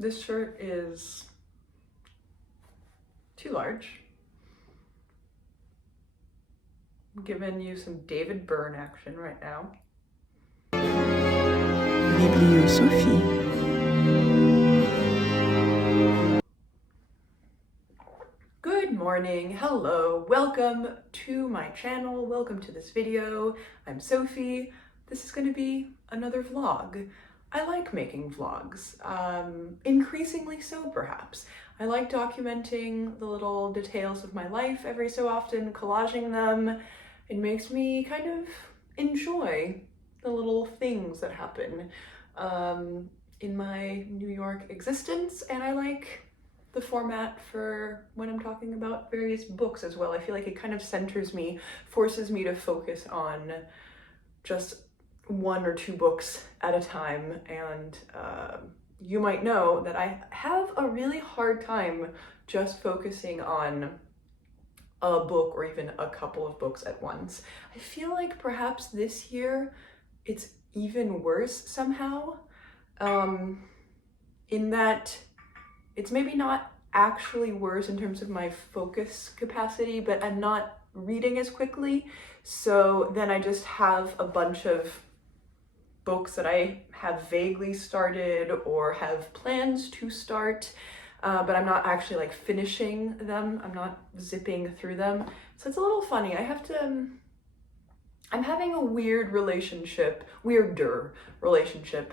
This shirt is too large. I'm giving you some David Byrne action right now. Bibliosophie. Good morning, hello, welcome to my channel, welcome to this video. I'm Sophie. This is going to be another vlog. I like making vlogs, increasingly so perhaps. I like documenting the little details of my life every so often, collaging them. It makes me kind of enjoy the little things that happen in my New York existence, and I like the format for when I'm talking about various books as well. I feel like it kind of centers me, forces me to focus on just one or two books at a time, and you might know that I have a really hard time just focusing on a book or even a couple of books at once. I feel like perhaps this year it's even worse somehow, in that it's maybe not actually worse in terms of my focus capacity, but I'm not reading as quickly. So then I just have a bunch of books that I have vaguely started or have plans to start, but I'm not actually like finishing them. I'm not zipping through them. So it's a little funny. I'm having a weirder relationship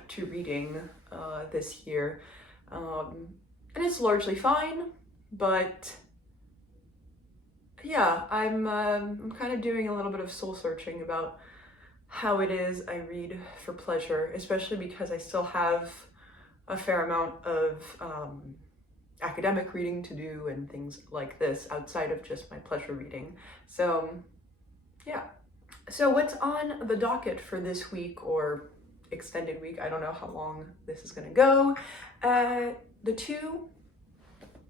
to reading this year. And it's largely fine, but yeah, I'm kind of doing a little bit of soul searching about how it is I read for pleasure, especially because I still have a fair amount of academic reading to do and things like this outside of just my pleasure reading. So yeah. So what's on the docket for this week or extended week? I don't know how long this is gonna go. The two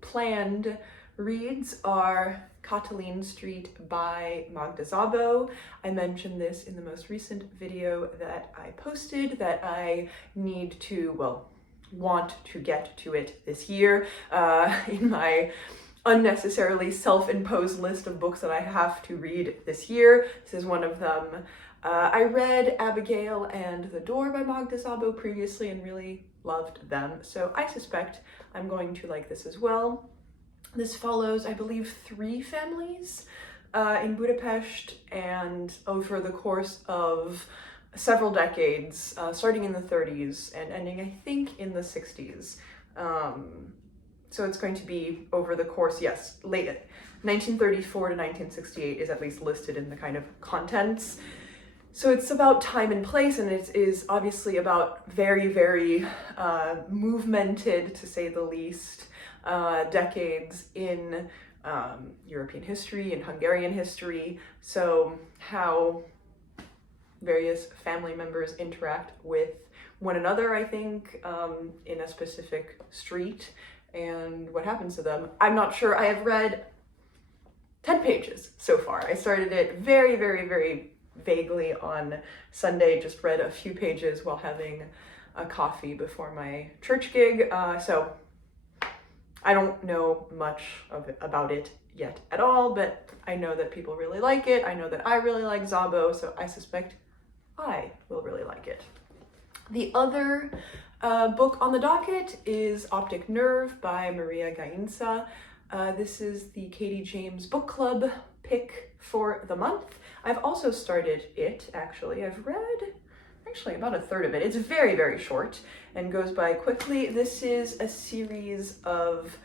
planned reads are Catalin Street by Magda Szabó. I mentioned this in the most recent video that I posted, that I need to, well, want to get to it this year in my unnecessarily self-imposed list of books that I have to read this year. This is one of them. I read Abigail and the Door by Magda Szabó previously and really loved them, so I suspect I'm going to like this as well. This follows, I believe, 3 families in Budapest, and over the course of several decades, starting in the 30s and ending, I think, in the 60s. So it's going to be over the course, yes, late 1934 to 1968 is at least listed in the kind of contents. So it's about time and place, and it is obviously about very, very movemented, to say the least, decades in European history and Hungarian history. So how various family members interact with one another, I think, in a specific street, and what happens to them. I'm not sure. I have read 10 pages so far. I started it very, very, very vaguely on Sunday, just read a few pages while having a coffee before my church gig. So I don't know much about it yet at all, but I know that people really like it. I know that I really like Szabó, so I suspect I will really like it. The other book on the docket is Optic Nerve by María Gainza. This is the Katie James Book Club pick for the month. I've also started it, actually. I've read about a third of it. It's very, very short and goes by quickly. This is a series of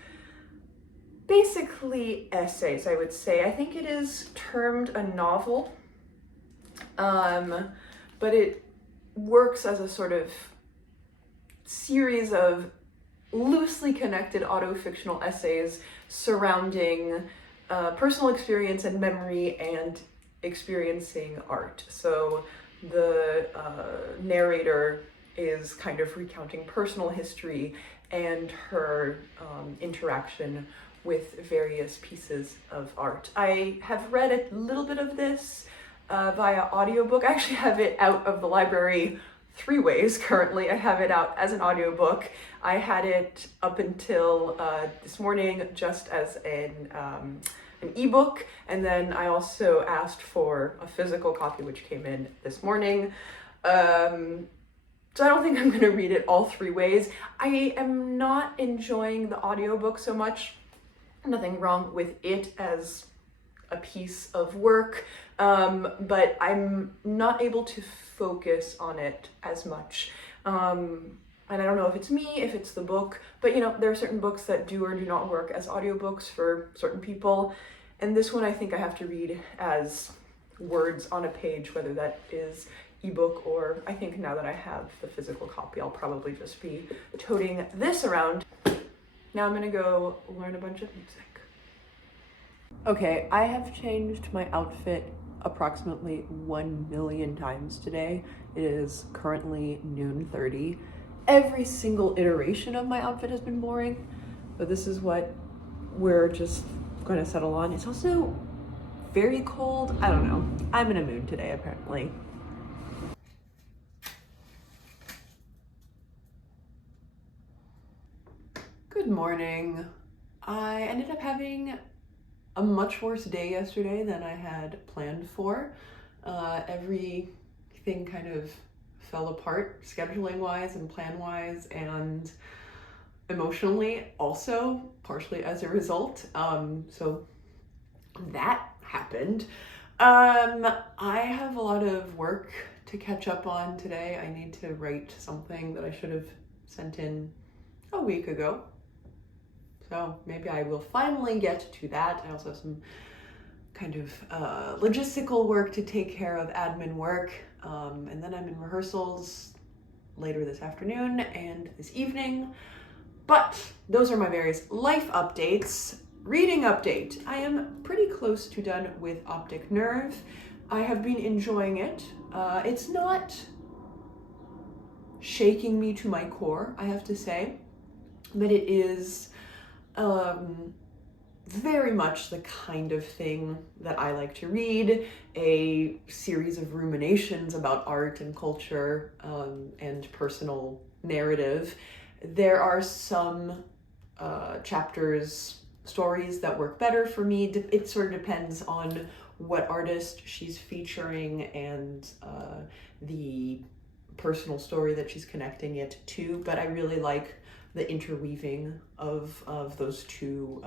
basically essays, I would say. I think it is termed a novel, but it works as a sort of series of loosely connected auto-fictional essays surrounding personal experience and memory and experiencing art. So the narrator is kind of recounting personal history and her interaction with various pieces of art. I have read a little bit of this via audiobook. I actually have it out of the library 3 ways currently. I have it out as an audiobook. I had it up until this morning just as an ebook, and then I also asked for a physical copy, which came in this morning. So I don't think I'm going to read it all 3 ways. I am not enjoying the audiobook so much. Nothing wrong with it as a piece of work, but I'm not able to focus on it as much. And I don't know if it's me, if it's the book, but you know, there are certain books that do or do not work as audiobooks for certain people. And this one I think I have to read as words on a page, whether that is ebook or I think now that I have the physical copy, I'll probably just be toting this around. Now I'm gonna go learn a bunch of music. Okay, I have changed my outfit approximately 1 million times today. It is currently noon 30. Every single iteration of my outfit has been boring, but this is what we're just gonna settle on. It's also very cold. I don't know. I'm in a mood today, apparently. Good morning. I ended up having a much worse day yesterday than I had planned for. Everything kind of fell apart scheduling wise and plan wise and emotionally also, partially as a result. So that happened. I have a lot of work to catch up on today. I need to write something that I should have sent in a week ago. So maybe I will finally get to that. I also have some kind of logistical work to take care of, admin work. And then I'm in rehearsals later this afternoon and this evening. But those are my various life updates. Reading update. I am pretty close to done with Optic Nerve. I have been enjoying it. It's not shaking me to my core, I have to say, but it is very much the kind of thing that I like to read, a series of ruminations about art and culture and personal narrative. There are some chapters, stories that work better for me. It sort of depends on what artist she's featuring and the personal story that she's connecting it to, but I really like the interweaving of those two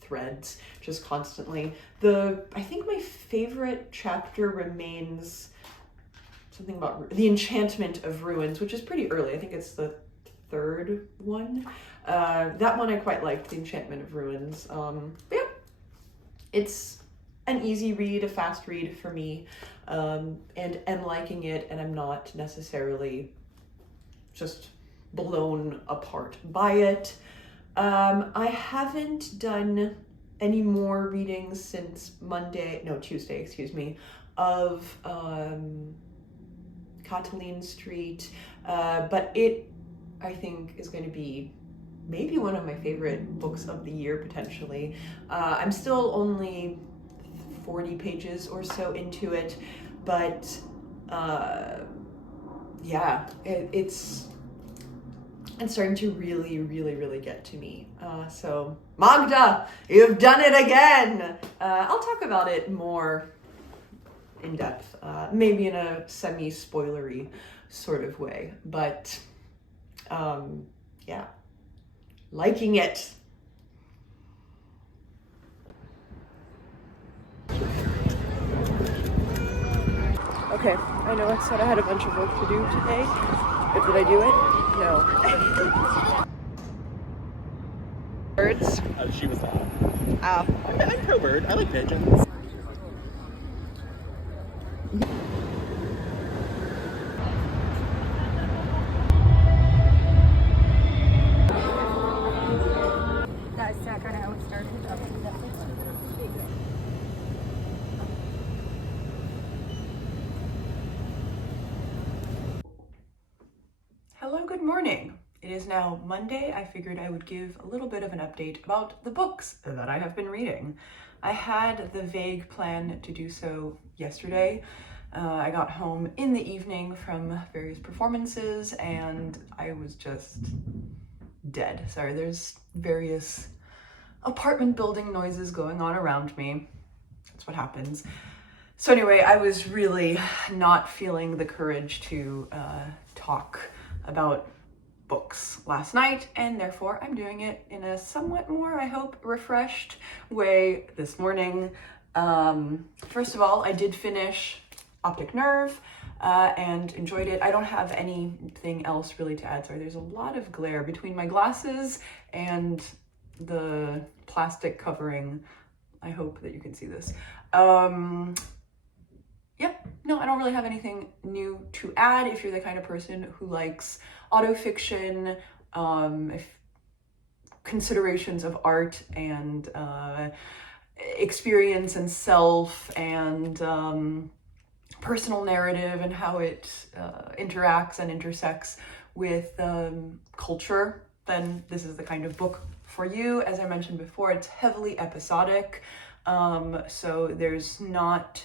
threads just constantly. I think my favorite chapter remains something about the enchantment of ruins, which is pretty early. I think it's the 3rd one. That one I quite liked, the enchantment of ruins. But yeah, it's an easy read, a fast read for me, and am liking it, and I'm not necessarily just blown apart by it. I haven't done any more readings since Tuesday, excuse me, of Catalin Street, but it, I think, is going to be maybe one of my favorite books of the year, potentially. I'm still only 40 pages or so into it, but yeah, it's starting to really get to me. So Magda, you've done it again! I'll talk about it more in depth, maybe in a semi-spoilery sort of way, but yeah, liking it. Okay, I know I said I had a bunch of work to do today, but did I do it? No. Birds? She was off. Oh. I'm pro-bird. I like pigeons. Hello, good morning. It is now Monday. I figured I would give a little bit of an update about the books that I have been reading. I had the vague plan to do so yesterday, I got home in the evening from various performances and I was just dead. Sorry, there's various apartment building noises going on around me. That's what happens. So anyway, I was really not feeling the courage to talk about books last night, and therefore I'm doing it in a somewhat more, I hope, refreshed way this morning. First of all, I did finish Optic Nerve and enjoyed it. I don't have anything else really to add. Sorry, there's a lot of glare between my glasses and the plastic covering. I hope that you can see this. Yeah, no, I don't really have anything new to add. If you're the kind of person who likes autofiction, if considerations of art and experience and self and personal narrative and how it interacts and intersects with culture, then this is the kind of book for you. As I mentioned before, it's heavily episodic, so there's not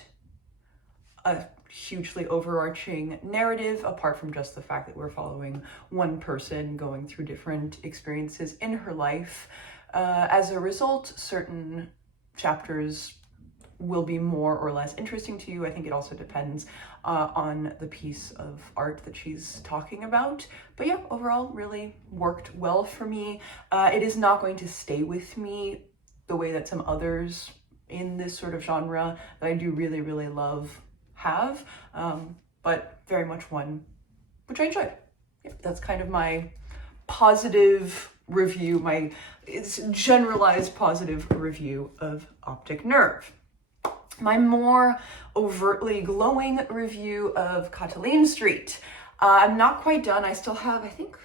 a hugely overarching narrative apart from just the fact that we're following one person going through different experiences in her life. As a result, certain chapters will be more or less interesting to you. I think it also depends on the piece of art that she's talking about. But yeah, overall really worked well for me. It is not going to stay with me the way that some others in this sort of genre that I do really, really love have, but very much one which I enjoyed. Yeah, that's kind of my positive review, it's generalized positive review of Optic Nerve. My more overtly glowing review of Catalin Street. I'm not quite done. I still have, I think,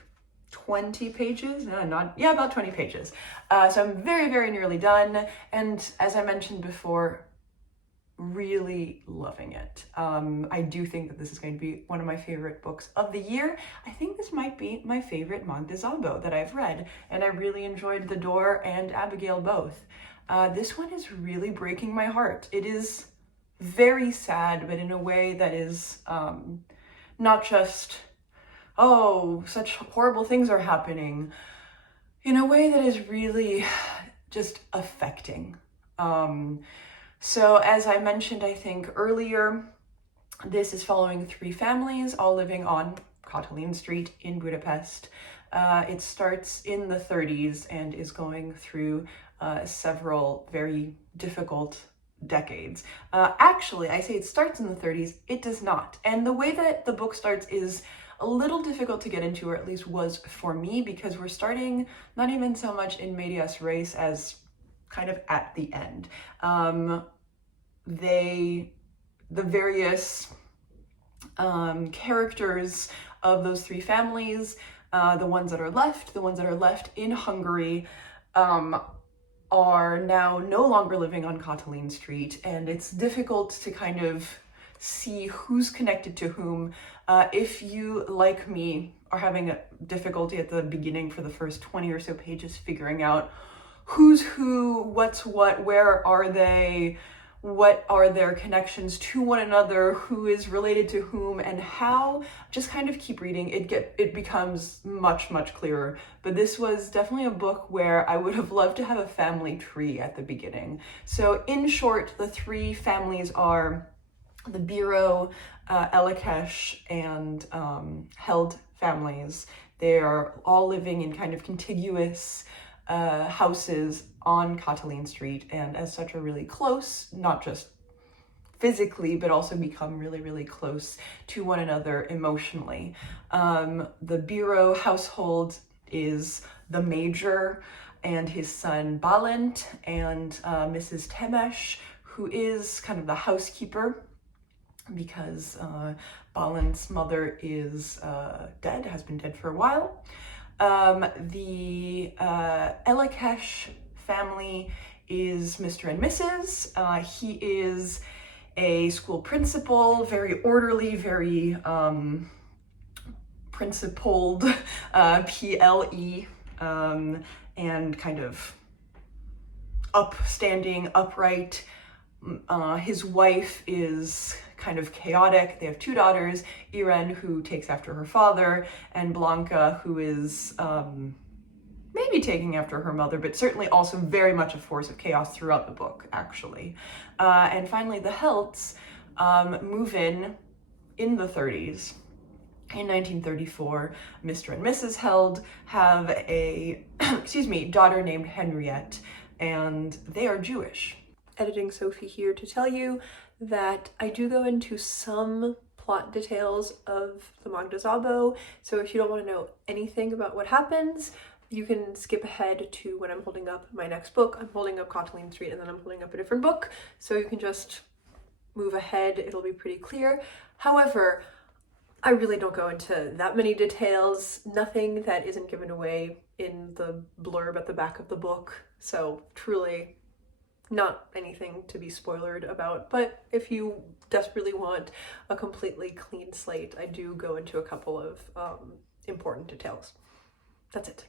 20 pages. About 20 pages. So I'm very, very nearly done. And as I mentioned before, really loving it. I do think that this is going to be one of my favorite books of the year. I think this might be my favorite Magda Szabó that I've read, and I really enjoyed The Door and Abigail both. This one is really breaking my heart. It is very sad, but in a way that is not just, oh, such horrible things are happening, in a way that is really just affecting. So as I mentioned, I think earlier, this is following three families all living on Catalin Street in Budapest. It starts in the 30s and is going through several very difficult decades. Actually, I say it starts in the 30s, it does not. And the way that the book starts is a little difficult to get into, or at least was for me, because we're starting not even so much in medias res as kind of at the end. The various characters of those three families, the ones that are left in Hungary, are now no longer living on Catalin Street, and it's difficult to kind of see who's connected to whom. If you, like me, are having a difficulty at the beginning for the first 20 or so pages figuring out who's who, what's what, where are they, what are their connections to one another, who is related to whom, and how, just kind of keep reading. It becomes much, much clearer. But this was definitely a book where I would have loved to have a family tree at the beginning. So in short, the three families are the Biro, Ellis, and Held families. They are all living in kind of contiguous houses on Catalin Street, and as such are really close, not just physically, but also become really, really close to one another emotionally. The Biro household is the major and his son Balint, and Mrs. Temesh, who is kind of the housekeeper, because Balint's mother is dead, has been dead for a while. The Ellis family is Mr. and Mrs. He is a school principal, very orderly, very principled, PLE, and kind of upstanding, upright. His wife is kind of chaotic. They have two daughters, Irene, who takes after her father, and Blanca, who is maybe taking after her mother, but certainly also very much a force of chaos throughout the book, actually. And finally, the Helts move in the 30s. In 1934, Mr. and Mrs. Held have a, daughter named Henriette, and they are Jewish. Editing Sophie here to tell you that I do go into some plot details of the Magda Szabó, so if you don't want to know anything about what happens, you can skip ahead to when I'm holding up my next book. I'm holding up Catalin Street and then I'm holding up a different book, so you can just move ahead, it'll be pretty clear. However, I really don't go into that many details, nothing that isn't given away in the blurb at the back of the book, so truly not anything to be spoilered about. But if you desperately want a completely clean slate, I do go into a couple of important details. That's it.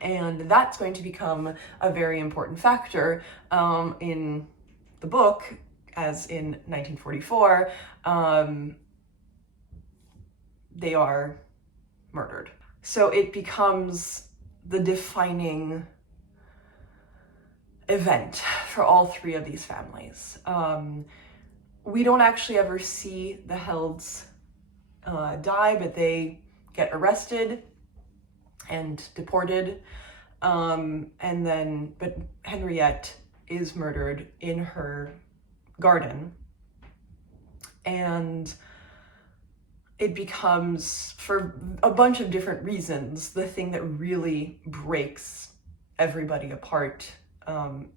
And that's going to become a very important factor in the book, as in 1944, they are murdered. So it becomes the defining event for all three of these families. We don't actually ever see the Helds die, but they get arrested and deported. But Henriette is murdered in her garden. And it becomes, for a bunch of different reasons, the thing that really breaks everybody apart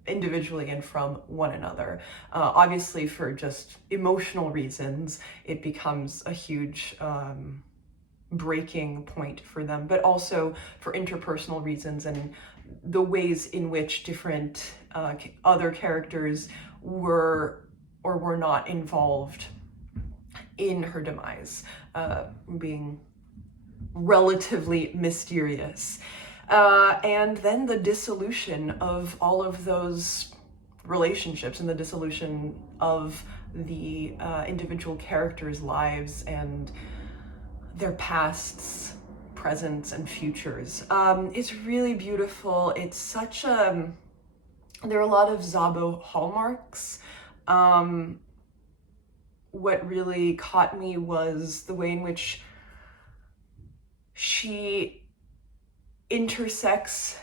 individually and from one another. Obviously, for just emotional reasons, it becomes a huge breaking point for them, but also for interpersonal reasons and the ways in which different other characters were or were not involved in her demise, being relatively mysterious. And then the dissolution of all of those relationships and the dissolution of the individual characters' lives and their pasts, presents, and futures. It's really beautiful. It's such a... There are a lot of Szabó hallmarks. What really caught me was the way in which she intersects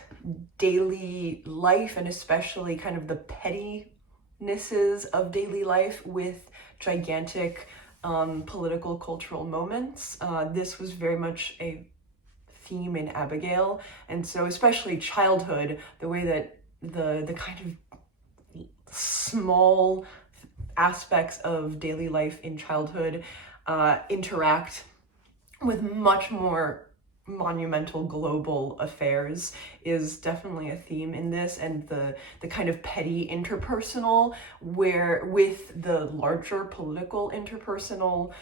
daily life, and especially kind of the pettinesses of daily life, with gigantic political, cultural moments. This was very much a theme in Abigail, and so especially childhood, the way that the kind of small aspects of daily life in childhood interact with much more monumental global affairs is definitely a theme in this, and the kind of petty interpersonal where with the larger political interpersonal.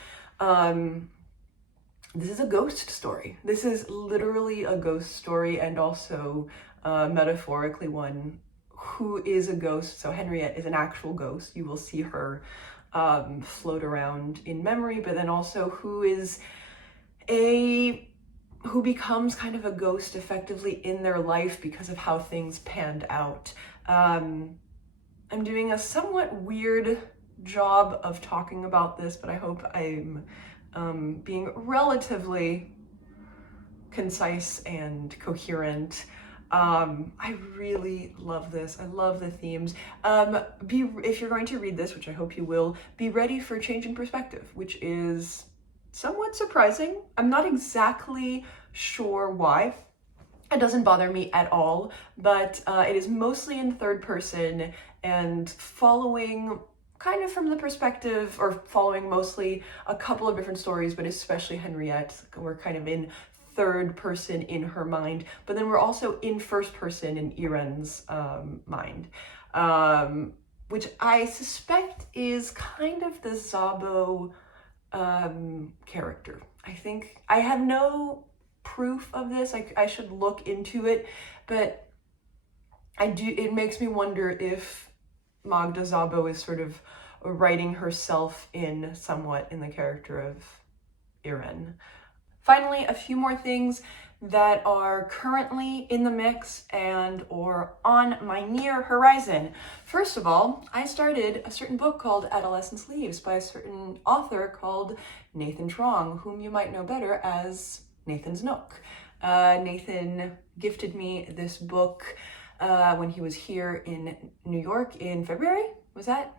This is a ghost story. This is literally a ghost story, and also metaphorically one who is a ghost. So Henriette is an actual ghost. You will see her float around in memory, but then also who becomes kind of a ghost effectively in their life because of how things panned out. I'm doing a somewhat weird job of talking about this, but I hope I'm being relatively concise and coherent. I really love this. I love the themes. If you're going to read this, which I hope you will, be ready for change in perspective, which is somewhat surprising. I'm not exactly sure why. It doesn't bother me at all, but it is mostly in third person and following kind of from the perspective, or following mostly a couple of different stories, but especially Henriette. We're kind of in third person in her mind, but then we're also in first person in Irene's mind, which I suspect is kind of the Szabó character. I think I have no proof of this. I should look into it, but it makes me wonder if Magda Szabó is sort of writing herself in somewhat in the character of Irene. Finally, a few more things that are currently in the mix and or on my near horizon. First of all, I started a certain book called Adolescence Leaves by a certain author called Nathan Truong, whom you might know better as Nathan's Nook. Nathan gifted me this book when he was here in New York in February. Was that?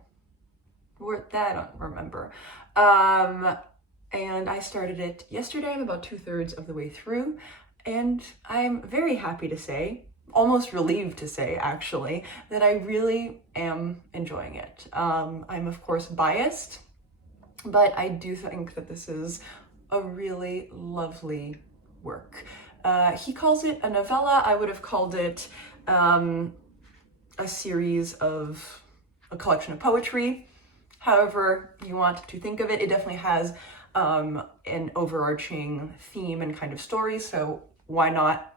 I don't remember. And I started it yesterday. I'm about 2/3 of the way through. And I'm very happy to say, almost relieved to say actually, that I really am enjoying it. I'm of course biased, but I do think that this is a really lovely work. He calls it a novella. I would have called it a series of a collection of poetry. However you want to think of it, it definitely has an overarching theme and kind of story, so why not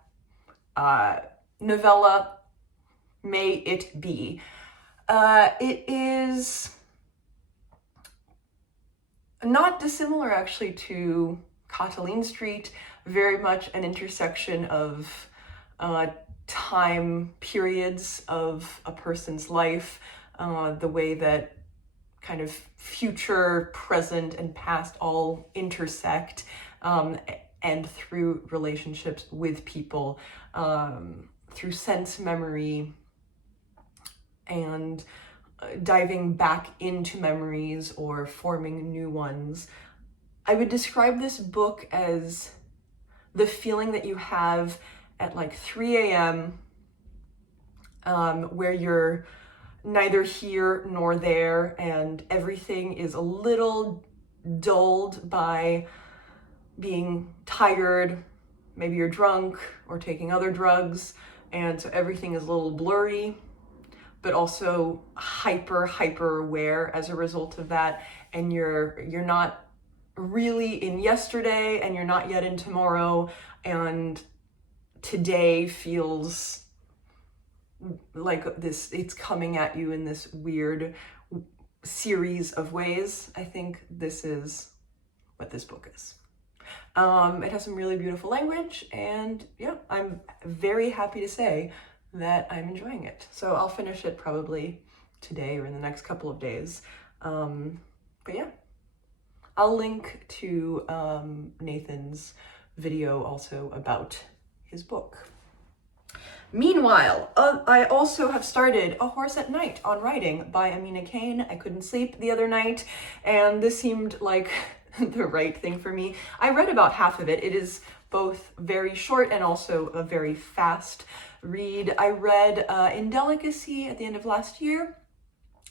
novella may it be. It is not dissimilar actually to Catalin Street, very much an intersection of time periods of a person's life, the way that kind of future, present, and past all intersect, and through relationships with people, through sense memory, and diving back into memories or forming new ones. I would describe this book as the feeling that you have at like 3 a.m. Where you're neither here nor there, and everything is a little dulled by being tired, maybe you're drunk or taking other drugs, and so everything is a little blurry, but also hyper aware as a result of that, and you're not really in yesterday and you're not yet in tomorrow, and today feels like this, it's coming at you in this weird series of ways. I think this is what this book is. It has some really beautiful language, and yeah, I'm very happy to say that I'm enjoying it. So I'll finish it probably today or in the next couple of days. But yeah, I'll link to Nathan's video also about his book. Meanwhile, I also have started A Horse at Night on Writing by Amina Cain. I couldn't sleep the other night, and this seemed like the right thing for me. I read about half of it. It is both very short and also a very fast read. I read Indelicacy at the end of last year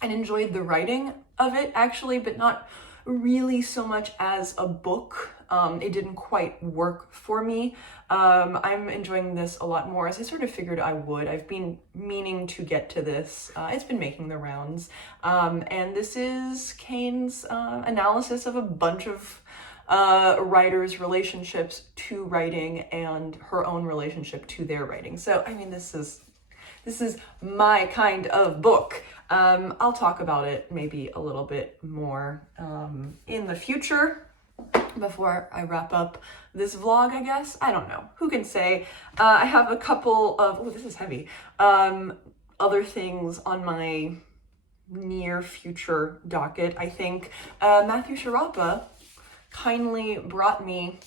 and enjoyed the writing of it actually, but not really so much as a book. It didn't quite work for me. I'm enjoying this a lot more, as I sort of figured I would. I've been meaning to get to this. It's been making the rounds. And this is Cain's analysis of a bunch of writers' relationships to writing and her own relationship to their writing. So, I mean, this is my kind of book. I'll talk about it maybe a little bit more in the future before I wrap up this vlog, I guess. I don't know. Who can say? I have a couple of, oh, this is heavy, other things on my near future docket, I think. Matthew Sharapa kindly brought me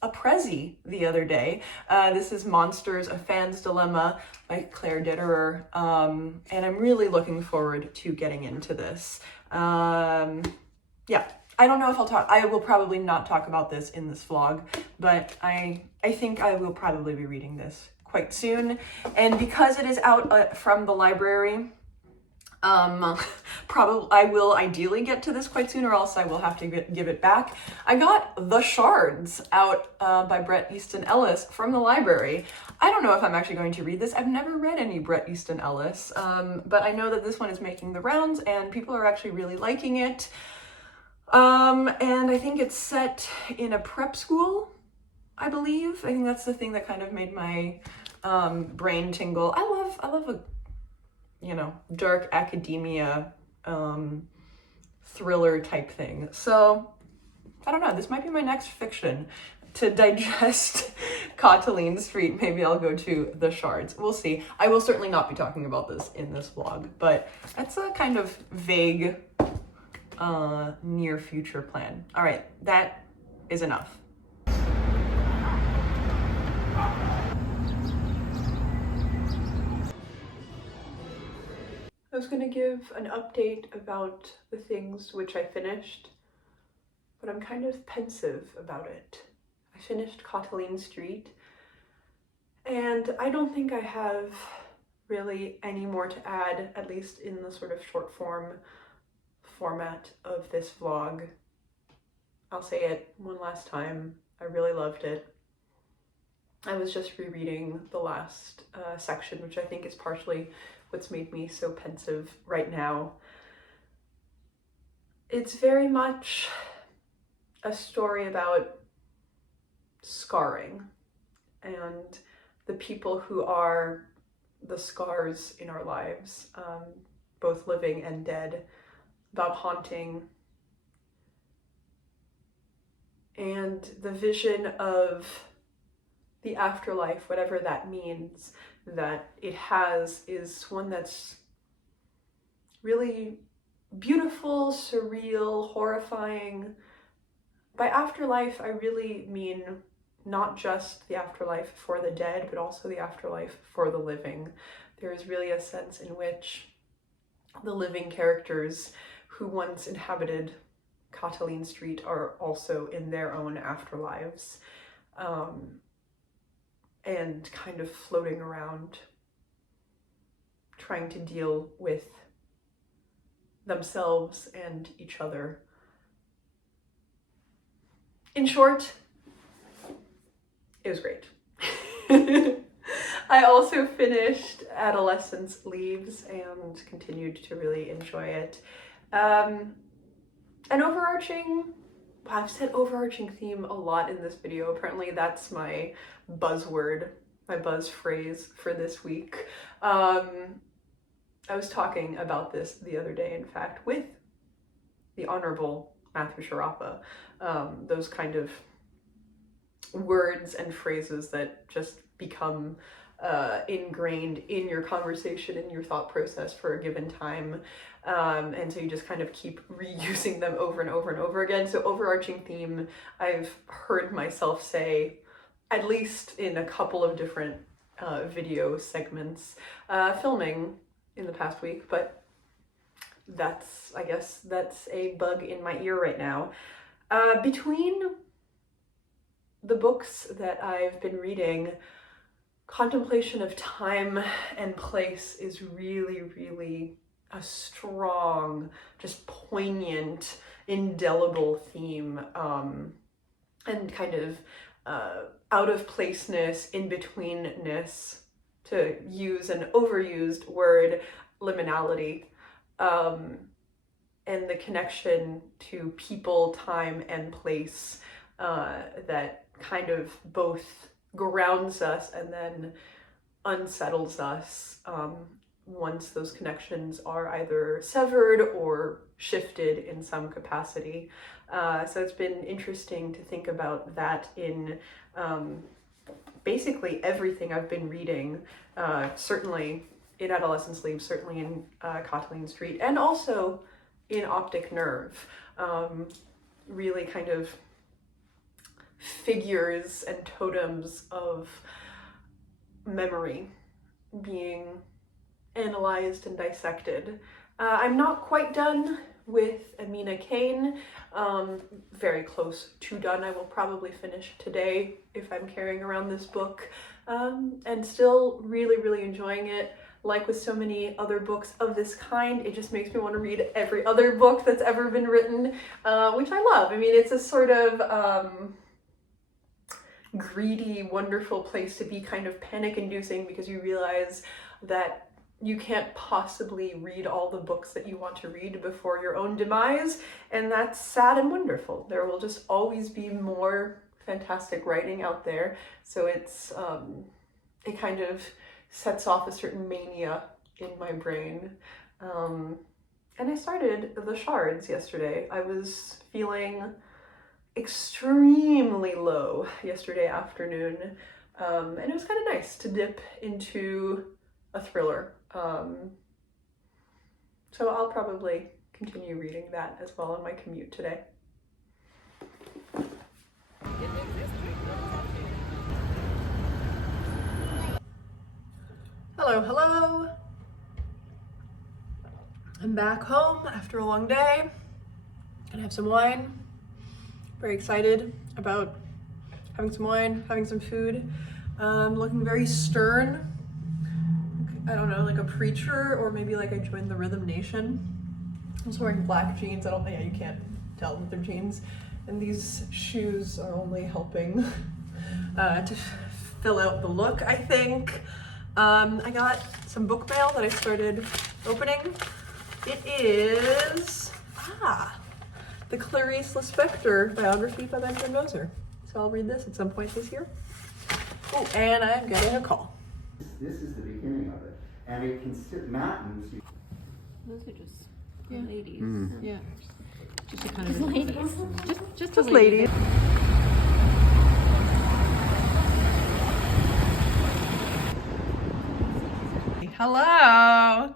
a Prezi the other day. This is Monsters, A Fan's Dilemma by Claire Dederer, and I'm really looking forward to getting into this. Yeah, I don't know if I will probably not talk about this in this vlog, but I think I will probably be reading this quite soon. And because it is out from the library, probably I will ideally get to this quite soon, or else I will have to give it back. I got The Shards out by Bret, Easton, Ellis from the library. I don't know if I'm actually going to read this. I've never read any Bret, Easton, Ellis, but I know that this one is making the rounds and people are actually really liking it. And I think it's set in a prep school, I believe. I think that's the thing that kind of made my brain tingle. I love a you know, dark academia, thriller type thing. So, I don't know, this might be my next fiction. To digest Catalin Street, maybe I'll go to the Shards. We'll see. I will certainly not be talking about this in this vlog, but that's a kind of vague, near future plan. All right, that is enough. I was going to give an update about the things which I finished, but I'm kind of pensive about it. I finished Catalin Street, and I don't think I have really any more to add, at least in the sort of short form format of this vlog. I'll say it one last time. I really loved it. I was just rereading the last section, which I think is partially what's made me so pensive right now. It's very much a story about scarring and the people who are the scars in our lives, both living and dead, about haunting and the vision of the afterlife, whatever that means, that it has, is one that's really beautiful, surreal, horrifying. By afterlife, I really mean not just the afterlife for the dead, but also the afterlife for the living. There is really a sense in which the living characters who once inhabited Catalin Street are also in their own afterlives, and kind of floating around, trying to deal with themselves and each other. In short, it was great. I also finished Adolescence Leaves and continued to really enjoy it. An overarching, I've said overarching theme a lot in this video. Apparently that's my buzzword, my buzz phrase for this week. I was talking about this the other day, in fact, with the Honorable Matthew Sharapa. Those kind of words and phrases that just become ingrained in your conversation, in your thought process for a given time. And so you just kind of keep reusing them over and over and over again. So overarching theme, I've heard myself say, at least in a couple of different video segments, filming in the past week, but I guess that's a bug in my ear right now. Between the books that I've been reading, contemplation of time and place is really, really a strong, just poignant, indelible theme, and kind of out of placeness, in betweenness, to use an overused word, liminality, and the connection to people, time, and place that kind of both grounds us and then unsettles us once those connections are either severed or shifted in some capacity. So it's been interesting to think about that in basically everything I've been reading, certainly in Adolescence Leaves, certainly in Catalin Street, and also in Optic Nerve. Really kind of figures and totems of memory being analyzed and dissected. I'm not quite done with Amina Cain, very close to done. I will probably finish today if I'm carrying around this book, and still really, really enjoying it. Like with so many other books of this kind, it just makes me want to read every other book that's ever been written, which I love. I mean, it's a sort of greedy, wonderful place to be, kind of panic-inducing, because you realize that you can't possibly read all the books that you want to read before your own demise, and that's sad and wonderful. There will just always be more fantastic writing out there, so it's it kind of sets off a certain mania in my brain. And I started the Shards yesterday. I was feeling extremely low yesterday afternoon, and it was kind of nice to dip into a thriller. So I'll probably continue reading that as well on my commute today. Hello, hello! I'm back home after a long day. Gonna have some wine. Very excited about having some wine, having some food. Looking very stern. I don't know, like a preacher, or maybe like I joined the Rhythm Nation. I'm just wearing black jeans. Yeah, you can't tell that they're jeans. And these shoes are only helping to fill out the look, I think. I got some book mail that I started opening. It is, the Clarice Lispector Biography by Moser. So I'll read this at some point this year. Oh, and I'm getting a call. This is the beginning of it. And it consists mountains. Those are just ladies. Yeah. Just a kind of ladies. Just ladies. Hello.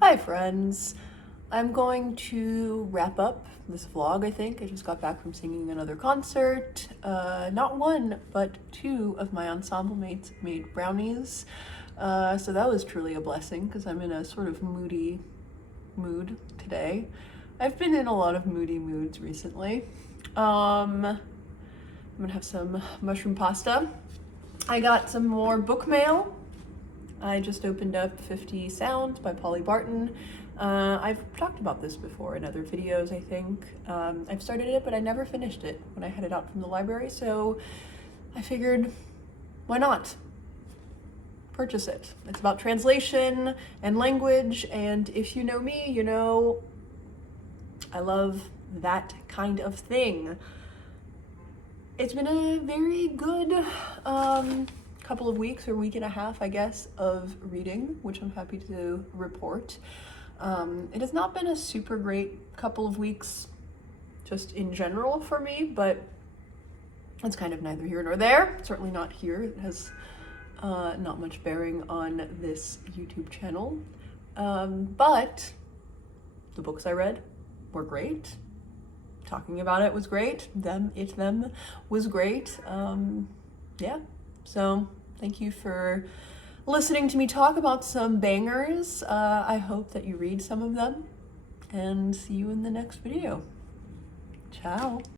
Hi friends. I'm going to wrap up this vlog, I think. I just got back from singing another concert. Not one, but two of my ensemble mates made brownies. So that was truly a blessing because I'm in a sort of moody mood today. I've been in a lot of moody moods recently. I'm gonna have some mushroom pasta. I got some more book mail. I just opened up 50 Sounds by Barton. I've talked about this before in other videos, I think. I've started it, but I never finished it when I headed out from the library, so I figured, why not? Purchase it. It's about translation and language, and if you know me, you know I love that kind of thing. It's been a very good couple of weeks, or week and a half, I guess, of reading, which I'm happy to report. It has not been a super great couple of weeks just in general for me, but it's kind of neither here nor there. Certainly not here. It has not much bearing on this YouTube channel. But the books I read were great. Talking about it was great. Them was great. Yeah, so thank you for listening to me talk about some bangers. I hope that you read some of them, and see you in the next video. Ciao.